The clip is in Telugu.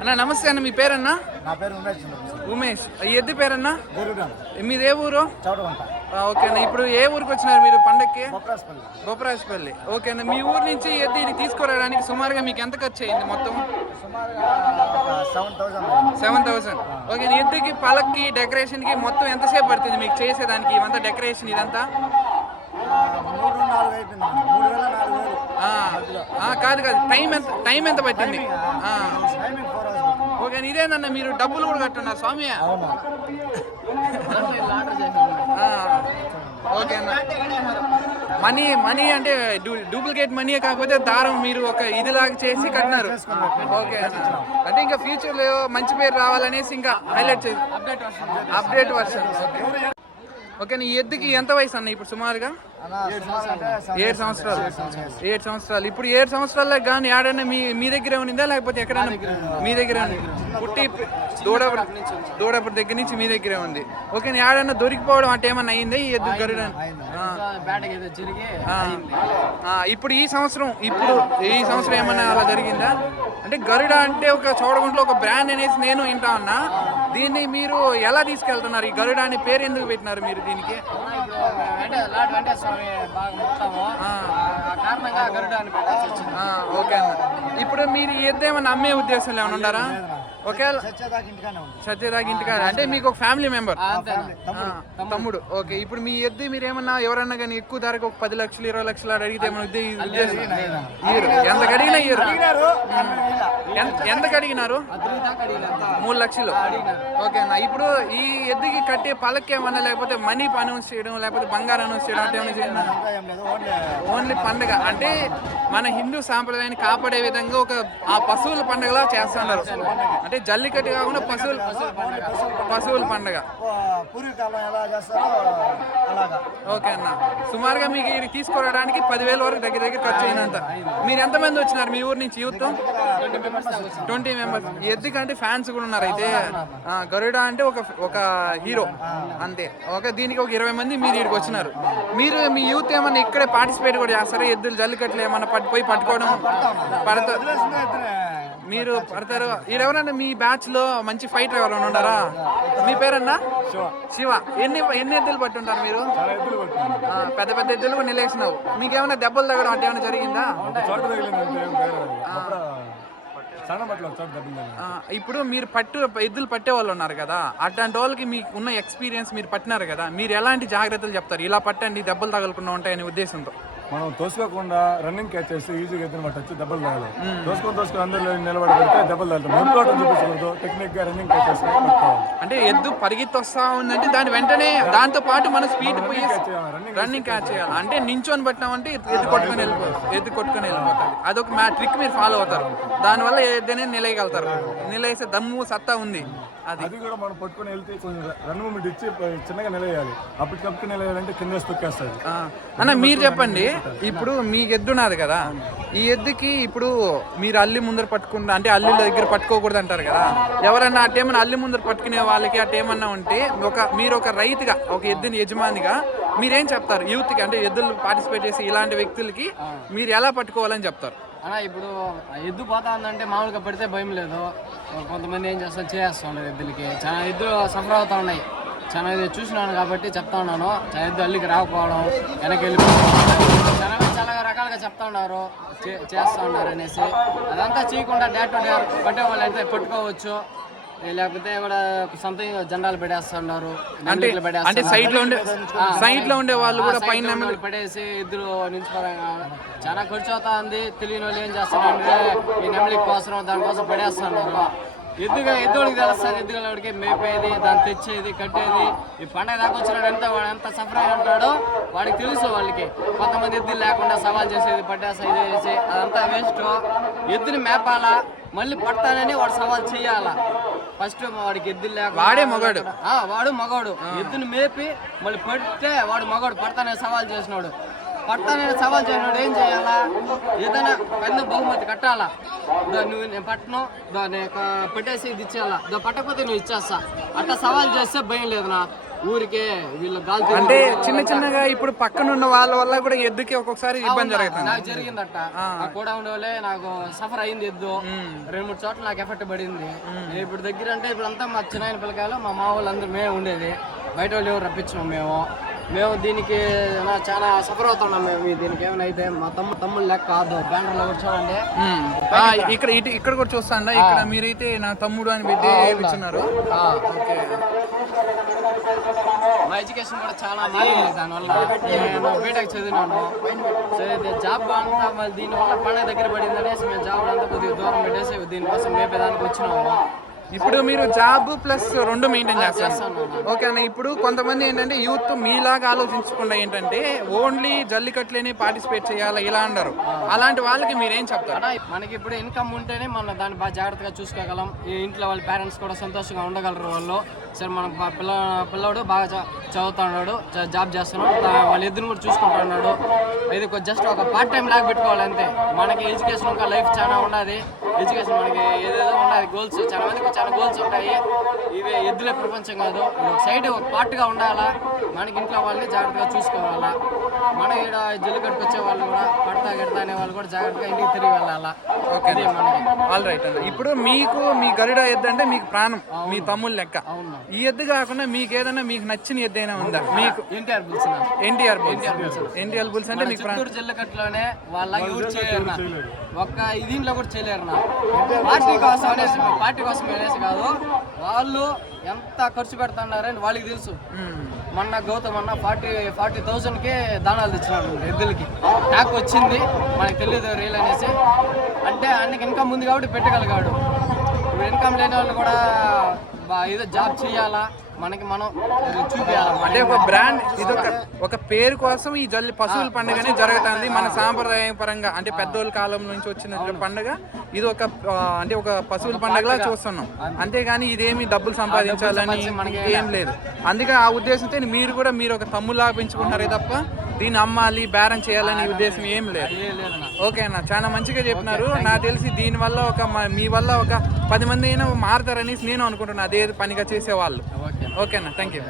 అన్న నమస్తే అన్న, మీ పేరన్నా? నా పేరు ఉమేష్. ఉమేష్. ఈ ఎద్దు పేరన్నా? మీది ఏ ఊరు? చౌడగుంట. ఓకే అన్న, ఇప్పుడు ఏ ఊరికి వచ్చినారు మీరు పండక్కి? బొప్పరాజపల్లి. ఓకే అన్న, మీ ఊరు నుంచి ఈ ఎద్దు తీసుకురావడానికి సుమారుగా మీకు ఎంత ఖర్చు అయింది మొత్తం? 7,000. ఓకే, ఎద్దుకి పలక్కి డెకరేషన్ కి మొత్తం ఎంతసేపు పడుతుంది మీకు చేసేదానికి? ఇవంతా డెకరేషన్ ఇదంతా? 3-4 అయిపోయింది. 3,000-4,000. కాదు టైం ఎంత పట్టింది? ఓకే, ఇదేనన్న మీరు డబ్బులు కూడా కట్టున్నారు స్వామి? ఓకే అన్న, మనీ అంటే డూప్లికేట్ మనీ కాకపోతే దారం మీరు ఒక ఇదిలాగా చేసి కట్టినారు. ఓకే అన్న, అంటే ఇంకా ఫ్యూచర్ లో మంచి పేరు రావాలనేసి ఇంకా హైలైట్ చేసి అప్డేట్ వర్షన్. ఓకే, ఈ ఎద్దుకి ఎంత వయసు అన్న ఇప్పుడు సుమారుగా? 7 సంవత్సరాలు. 7 సంవత్సరాలు. ఇప్పుడు 7 సంవత్సరాలకు కానీ ఆడన్నా మీ దగ్గరే ఉన్నిందా లేకపోతే ఎక్కడైనా? మీ దగ్గరే ఉంది. పుట్టి దూడపడి దగ్గర నుంచి మీ దగ్గరే ఉంది. ఓకే, ఆడన్నా దొరికిపోవడం అంటే ఏమన్నా అయిందా ఈ ఎద్దు గరుడ? ఇప్పుడు ఈ సంవత్సరం ఏమన్నా అలా జరిగిందా? అంటే గరుడ అంటే ఒక చోడగుంట్లో ఒక బ్రాండ్ అనేసి నేను వింటా ఉన్నా. దీన్ని మీరు ఎలా తీసుకెళ్తున్నారు? ఈ గరుడ అనే పేరు ఎందుకు పెట్టినారు మీరు దీనికి? ఓకే అన్న, ఇప్పుడు మీరు ఏదేమన్నా అమ్మే ఉద్దేశంలో ఏమైనా ఉన్నారా? ఒకవేళ సత్యదాకి ఇంటికాడ అంటే మీకు ఒక ఫ్యామిలీ మెంబర్, తమ్ముడు. ఓకే, ఇప్పుడు మీ ఎద్దు మీరు ఏమన్నా ఎవరన్నా కానీ ఎక్కువ ధరకు ఒక 10 లక్షలు 20 లక్షలు అడిగితే ఏమన్నా ఉద్దేశం? ఎంత అడిగినా ఇయ్యరు. ఎంత అడిగినారు? 3 లక్షలు. ఓకే అన్న, ఇప్పుడు ఈ ఎద్దుకి కట్టే పలకి ఏమన్నా లేకపోతే మనీ అనౌన్స్ చేయడం లేకపోతే బంగారం అనౌన్స్ చేయడం అంటే ఏమైనా చేయాలి? ఓన్లీ పండుగ అంటే మన హిందూ సాంప్రదాయాన్ని కాపాడే విధంగా ఒక ఆ పశువుల పండుగలా చేస్తున్నారు. అంటే జల్లికట్టు కాకుండా పశువుల పండుగ. ఓకే అన్న, సుమారుగా మీకు ఇది తీసుకురావడానికి 10,000 వరకు దగ్గర ఖర్చు అయినంత. మీరు ఎంతమంది వచ్చినారు మీ ఊరు నుంచి? Youth 20 members. ఎద్దుకంటే ఫ్యాన్స్ కూడా ఉన్నారు. అయితే గరుడ అంటే ఒక హీరో అంతే. ఓకే, దీనికి ఒక 20 మంది మీరు ఇక్కడికి వచ్చినారు. మీరు మీ యూత్ ఏమన్నా ఇక్కడే పార్టిసిపేట్ కూడా చేస్తారా? ఎద్దులు జల్లికట్లు ఏమన్నా పోయి పట్టుకోవడం పడతారు? మీరు పడతారు. ఎవరన్నా మీ బ్యాచ్ లో మంచి ఫైటర్ ఎవరైనా ఉన్నారా? మీ పేరన్నా? శివ. ఎన్ని ఎద్దులు పట్టుంటారు మీరు? పెద్ద పెద్ద ఎద్దులు నిలేసినావు. మీకేమైనా దెబ్బలు తగ్గడం అంటే ఏమైనా జరిగిందా? ఇప్పుడు మీరు ఎద్దులు పట్టే వాళ్ళు ఉన్నారు కదా, అట్లాంటి వాళ్ళకి మీకు ఉన్న ఎక్స్పీరియన్స్ మీరు పట్టినారు కదా, మీరు ఎలాంటి జాగ్రత్తలు చెప్తారు? ఇలా పట్టండి దెబ్బలు తగలకుండా ఉంటాయనే ఉద్దేశంతో. మనం తోసుకోకుండా రన్నింగ్ క్యాచ్ చేసి ఈజీగా ఎత్తున పట్టచ్చు, దెబ్బలు తగలవు. తోసుకొని అందరూ నిలబడి పెడితే దెబ్బలు తగలుతాయి. ముందుకోవడం చూపించకూడదు, టెక్నిక్ గా రన్నింగ్ క్యాచ్ చేసి అంటే ఎద్దు పరిగెత్తి వస్తా ఉందంటే దాని వెంటనే దాంతో పాటు మన స్పీడ్ పోయి రన్నింగ్ క్యాచ్ చేయాలి. అంటే నించొని పట్టినామంటే ఎద్దు కొట్టుకొని వెళ్ళిపోతుంది. అదొక ట్రిక్ మీరు ఫాలో అవుతారు. దానివల్ల ఏదైనా నిలయగలుగుతారు. నిలయేసే దమ్ము సత్తా ఉంది. అది కూడా మనం పట్టుకొని వెళ్తే కొంచెం రన్ మూమెంట్ ఇచ్చి చిన్నగా నిలయాలి. అప్పటికప్పుడు నిలయాలంటే కింద తొక్కేస్తుంది. అన్న మీరు చెప్పండి, ఇప్పుడు మీ ఎద్దున్నది కదా, ఈ ఎద్దుకి ఇప్పుడు మీరు అల్లి ముందర పట్టుకుంటా అంటే అల్లి దగ్గర పట్టుకోకూడదు అంటారు కదా, ఎవరన్నా అటేమన్నా అల్లి ముందర పట్టుకునే వాళ్ళకి అటేమన్నా ఉంటే మీరు ఒక రైతుగా ఒక ఎద్దుని యజమానిగా మీరేం చెప్తారు యూత్కి? అంటే ఎద్దులు పార్టిసిపేట్ చేసి ఇలాంటి వ్యక్తులకి మీరు ఎలా పట్టుకోవాలని చెప్తారు? అన్నా ఇప్పుడు ఎద్దు పోతా ఉందంటే మామూలుగా పడితే భయం లేదు. కొంతమంది ఏం చేస్తున్నారు ఎద్దులకి చాలా ఎద్దులు సఫర్ అవుతా ఉన్నాయి. చాలా చూసినాను కాబట్టి చెప్తా ఉన్నాను. చాలా ఎద్దు అల్లికి రాకపోవడం, వెనక్కి వెళ్ళిపోవడం, చాలా రకాలుగా చెప్తా ఉన్నారు, చేస్తూ ఉన్నారు అనేసి. అదంతా చేయకుండా డే టు డే పట్టే వాళ్ళు అయితే పట్టుకోవచ్చు. లేకపోతే కూడా సంథింగ్ జెండాలు పెట్టేస్తున్నారు, అంటే సైడ్ లో ఉండే వాళ్ళు కూడా పైన పడేసి ఎద్దులు నిలిచిపోవడం చాలా ఖర్చు అవుతా ఉంది. తెలియని వాళ్ళు ఏం చేస్తారంటే ఈ నెమలి కోసం దానికోసం పడేస్తున్నారు. ఎద్దుడికి తెలుస్తుంది, ఎద్దులకి మేపేది, దాన్ని తెచ్చేది, కట్టేది. ఈ పండగ దాకా వచ్చినాడు వాడు ఎంత సఫర్ అయి ఉంటాడో వాడికి తెలుసు. వాళ్ళకి కొంతమంది ఎద్దులు లేకుండా సవాల్ చేసేది, పట్టేసి చేసి అదంతా వేస్ట్. ఎద్దుని మేపాలా, మళ్ళీ పడతానని వాడు సవాల్ చెయ్యాలా. ఫస్ట్ వాడికి ఎద్దులు లేకుండా వాడు మగవాడు. ఎద్దుని మేపి మళ్ళీ పడితే వాడు మగవాడు. పడతానని సవాల్ చేసినాడు. పడతానని సవాల్ చేసినాడు ఏం చేయాలా? ఏదైనా పెద్ద బహుమతి కట్టాలా. నువ్వు నేను పట్టను, దాన్ని పెట్టేసి ఇది ఇచ్చేయాలా. పట్టకపోతే నువ్వు ఇచ్చేస్తా. అట్లా సవాల్ చేస్తే భయం లేదు. ఊరికే వీళ్ళు గాలి అంటే చిన్న చిన్నగా ఇప్పుడు పక్కన ఉన్న వాళ్ళ వల్ల కూడా ఎద్దుకి ఒక్కొక్కసారి ఇబ్బంది జరుగుతుంది. నాకు జరిగిందట కూడా ఉండే వాళ్ళే నాకు సఫర్ అయింది ఎద్దు 2-3 చోట్ల నాకు ఎఫెక్ట్ పడింది. నేను ఇప్పుడు దగ్గర అంటే ఇప్పుడు అంతా మా చిన్న పిల్లకాయలు మా వాళ్ళందరూ మేము ఉండేది, బయట వాళ్ళు ఎవరు రప్పించినాం మేము దీనికి చాలా సఫర్ అవుతున్నాం. మేము దీనికి ఏమైనా అయితే మా తమ్ముడు లెక్క కాదు బ్యానర్లో కూడా చూడండి. ఇక్కడ కూడా చూస్తాను, ఇక్కడ మీరైతే నా తమ్ముడు అని పెట్టి వేయించున్నారు. మా ఎడ్యుకేషన్ కూడా చాలా మారింది దానివల్ల. నేను బీటెక్ చదివినాను, చదివితే జాబ్ అంతా మళ్ళీ దీనివల్ల పండుగ దగ్గర పడింది అనేసి మేము జాబ్ అంతా కొద్దిగా దూరం పెట్టేసి దీనికోసం మేపేదానికి వచ్చినాము. ఇప్పుడు మీరు జాబ్ ప్లస్ రెండు మెయింటైన్ చేస్తారు. ఓకే అన్న, ఇప్పుడు కొంతమంది ఏంటంటే యూత్ మీలాగా ఆలోచించకుండా ఏంటంటే ఓన్లీ జల్లికట్లేనే పార్టిసిపేట్ చేయాలా ఇలా అన్నారు. అలాంటి వాళ్ళకి మీరేం చెప్తారు? మనకి ఇప్పుడు ఇన్కమ్ ఉంటేనే మనం దాన్ని బాగా జాగ్రత్తగా చూసుకోగలం. ఈ ఇంట్లో వాళ్ళ పేరెంట్స్ కూడా సంతోషంగా ఉండగలరు. వాళ్ళు సరే మన పిల్లవాడు బాగా చదువుతున్నాడు, జాబ్ చేస్తున్నాడు, వాళ్ళ ఇద్దరు కూడా చూసుకుంటున్నాడు. ఇది జస్ట్ ఒక పార్ట్ టైం లాగా పెట్టుకోవాలి అంతే. మనకి ఎడ్యుకేషన్ ఇంకా లైఫ్ చాలా ఉన్నది. ఎడ్యుకేషన్ మనకి ఏదేదో ఉన్నది, గోల్స్ చాలా మందికి చాలా గోల్స్ ఉంటాయి. ఇవే ఎద్దులే ప్రపంచం కాదు, ఒక సైడ్ ఒక పార్ట్గా ఉండాలా. మనకి ఇంట్లో వాళ్ళని జాగ్రత్తగా చూసుకోవాలా. మన ఇక్కడ జల్లికట్టుకు వచ్చే వాళ్ళు కూడా పడతా గడతా అనే వాళ్ళు కూడా జాగ్రత్తగా ఇంటికి తిరిగి వెళ్ళాలా. ఓకే, ఆల్ రైట్ అన్న. ఇప్పుడు మీకు మీ గరుడ ఎద్దు అంటే మీకు ప్రాణం, మీ తమ్ముళ్ళ లెక్క. ఈ ఎద్దు కాకుండా మీకు ఏదైనా మీకు నచ్చిన ఎద్దు అయినా ఉందా? మీకు ఎన్టీఆర్ బుల్స్ ఎన్టీఆర్ బుల్స్ అంటే మీకు చిత్తూరు జల్లికట్టులోనే వాళ్ళ యూజ్ చేయలేరు, ఒక్క దీంట్లో కూడా చేయలేరు. పార్టీ కోసం అనేసి కాదు, వాళ్ళు ఎంత ఖర్చు పెడుతున్నారని వాళ్ళకి తెలుసు. మొన్న గౌతమ్ అన్న 40,000కి దానాలు తెచ్చినాడు ఎద్దులకి. ట్యాక్ వచ్చింది మనకు తెలియదు రీల్ అనేసి. అంటే ఆయనకి ఇన్కమ్ ఉంది కాబట్టి పెట్టగలిగాడు. ఇప్పుడు ఇన్కమ్ లేని వాళ్ళు కూడా ఏదో జాబ్ చేయాలా, మనకి మనం చూపించాలి. అంటే ఒక బ్రాండ్, ఇది ఒక పేరు కోసం ఈ పశువుల పండుగనే జరుగుతుంది మన సాంప్రదాయ పరంగా. అంటే పెద్దోళ్ళ కాలం నుంచి వచ్చిన పండుగ ఇది. అంటే ఒక పశువుల పండుగలా చూస్తున్నాం, అంతేగాని ఇదేమి డబ్బులు సంపాదించాలని ఏం లేదు. అందుకే ఆ ఉద్దేశంతో మీరు ఒక తమ్ములా పెంచుకుంటారే తప్ప దీన్ని అమ్మాలి బేరం చేయాలని ఉద్దేశం ఏం లేదు. ఓకే అన్న, చాలా మంచిగా చెప్పినారు. నాకు తెలిసి దీనివల్ల మీ వల్ల ఒక 10 మంది అయినా మారుతారని నేను అనుకుంటున్నాను, అదే పనిగా చేసేవాళ్ళు. ఓకే అన్న, థ్యాంక్ యూ.